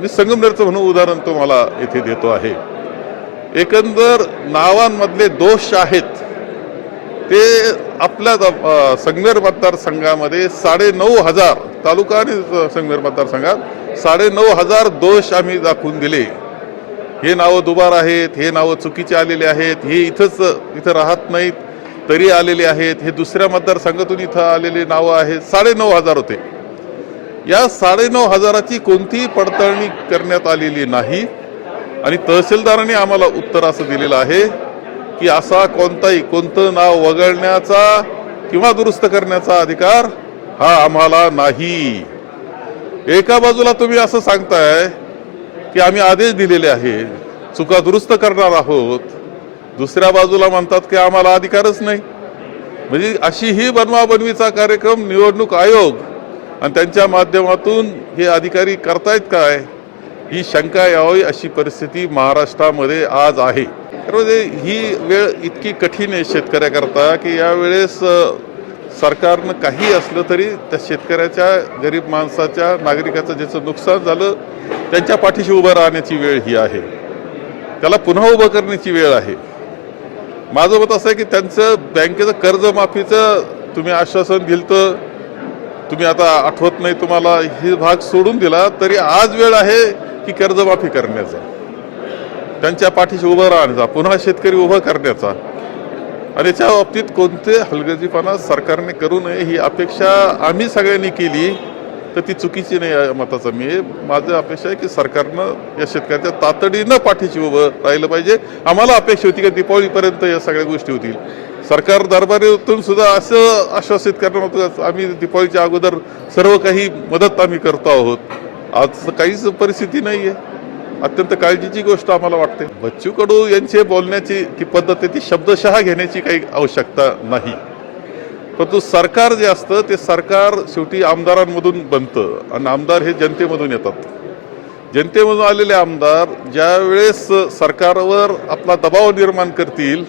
मी संगमनेरचं म्हणून उदाहरण तुम्हाला येथे देतो आहे. एकंदर नावांमधले दोष आहेत. ते आपल्या संगमेर मतदारसंघामध्ये साडे नऊ हजार तालुका आणि संगमेर मतदारसंघात साडे नऊ हजार दोष आम्ही दाखवून दिले. हे नावं दुबार आहेत हे नावं चुकीचे आलेले आहेत हे इथंच इथं राहत नाहीत तरी आलेले आहेत. हे दुसऱ्या मतदारसंघातून इथं आलेले नावं आहेत. साडे नऊ हजार होते. या साडे नऊ हजाराची कोणतीही पडताळणी करण्यात आलेली नाही. आणि तहसीलदारांनी आम्हाला उत्तर असं दिलेलं आहे की असा कोणताही कोणतं नाव वगळण्याचा किंवा दुरुस्त करण्याचा अधिकार हा आम्हाला नाही. एका बाजूला तुम्ही असं सांगताय की आम्ही आदेश दिलेले आहे चुका दुरुस्त करणार आहोत. दुसऱ्या बाजूला म्हणतात की आम्हाला अधिकारच नाही. म्हणजे अशी ही बनवाबनवीचा कार्यक्रम निवडणूक आयोग आणि त्यांच्या माध्यमातून हे अधिकारी करतायत काय? ही शंका यावी अशी परिस्थिती महाराष्ट्रामध्ये आज आहे. तर ही वेळ इतकी कठीण आहे शेतकऱ्याकरता की यावेळेस सरकारनं काही असलं तरी त्या शेतकऱ्याच्या गरीब माणसाच्या नागरिकाचं ज्याचं नुकसान झालं त्यांच्या पाठीशी उभं राहण्याची वेळ ही आहे. त्याला पुन्हा उभं करण्याची वेळ आहे. माझं मत असं आहे की त्यांचं बँकेचं कर्जमाफीचं तुम्ही आश्वासन दिलं तर तुम्ही आता आठवत नाही तुम्हाला ही भाग सोडून दिला तरी आज वेळ आहे की कर्जमाफी करण्याचा. त्यांच्या पाठीशी उभं राहण्याचा पुन्हा शेतकरी उभं करण्याचा. आणि त्या बाबतीत कोणते हलगर्जीपणा सरकारने करू नये ही अपेक्षा आम्ही सगळ्यांनी केली. तर ती चुकीची नाही या मताचा. मी माझं अपेक्षा आहे की सरकारनं या शेतकऱ्याच्या तातडीनं पाठीशी उभं राहिलं पाहिजे. आम्हाला अपेक्षा होती की दिपावलीपर्यंत या सगळ्या गोष्टी होतील. सरकार दरबारीतून सुद्धा असं आश्वासित करणार होतं आम्ही दिपावलीच्या अगोदर सर्व काही मदत आम्ही करतो आहोत. आज काहीच परिस्थिती नाही आहे. अत्यंत काळजीची गोष्ट आम्हाला वाटते. बच्चू कडू यांचे बोलण्याची ती पद्धत आहे ती शब्दशः घेण्याची काही आवश्यकता नाही. परंतु सरकार जे असतं ते सरकार शेवटी आमदारांमधून बनतं. आणि आमदार हे जनतेमधून येतात. जनतेमधून आलेले आमदार ज्यावेळेस सरकारवर आपला दबाव निर्माण करतील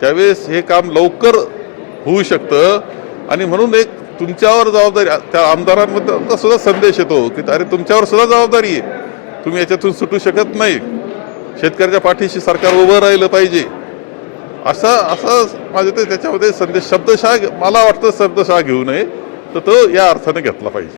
त्यावेळेस हे काम लवकर होऊ शकतं. आणि म्हणून एक तुमच्यावर जबाबदारी त्या आमदारांमध्ये सुद्धा संदेश येतो की अरे तुमच्यावर सुद्धा जबाबदारी आहे. तुम्ही याच्यातून सुटू शकत नाही. शेतकऱ्याच्या पाठीशी सरकार उभं राहिलं पाहिजे. असं असं माझे ते त्याच्यामध्ये संदेश शब्दशः मला वाटतं शब्दशः घेऊ नये. तर तो या अर्थाने घेतला पाहिजे.